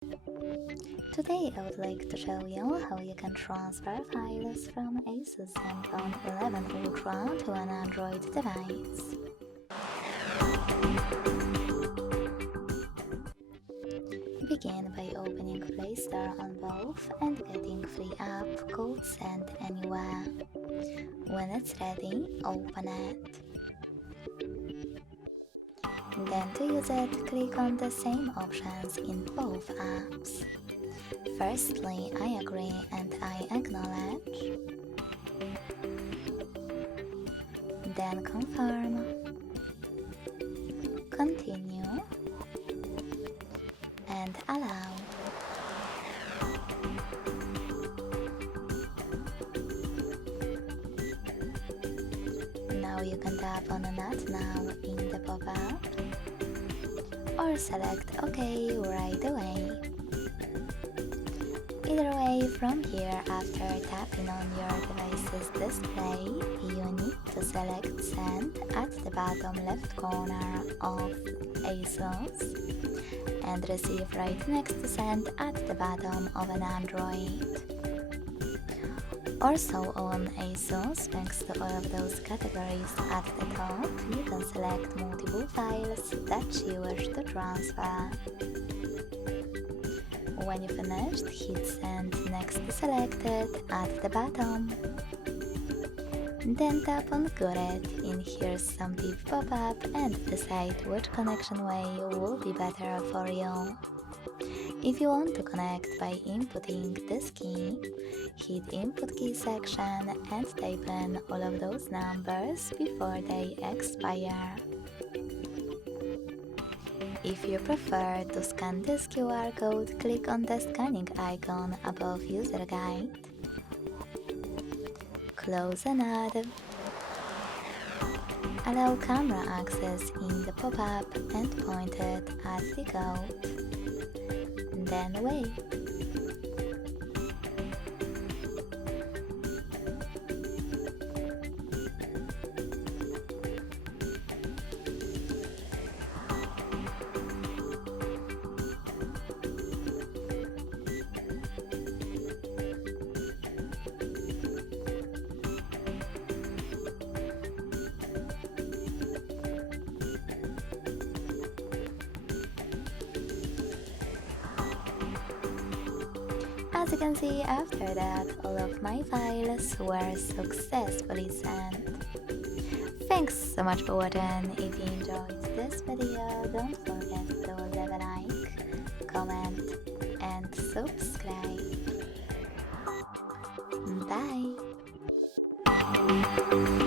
Today I would like to show you how you can transfer files from Asus Zenfone 11 Ultra to an Android device. Begin by opening Play Store on both and getting free app called Send Anywhere. When it's ready, open it. Then to use it, click on the same options in both apps. Firstly, I agree and I acknowledge. Then confirm. Continue. And allow. Now you can tap on Not Now in the pop-up or select OK right away. Either way, from here, after tapping on your device's display, you need to select Send at the bottom left corner of Asus and Receive right next to Send at the bottom of an Android. Also on Asus, thanks to all of those categories at the top, you can select multiple files that you wish to transfer. When you finished, hit Send next to Selected at the bottom. Then tap on Got It in Here's Some Tip pop-up and decide which connection way will be better for you. If you want to connect by inputting this key, hit Input Key section and type in all of those numbers before they expire. If you prefer to scan this QR code, click on the scanning icon above User Guide. Close and add. Allow camera access in the pop-up and point it at the code. Then wait. As you can see, after that, all of my files were successfully sent. Thanks so much for watching. If you enjoyed this video, don't forget to leave a like, comment and subscribe. Bye!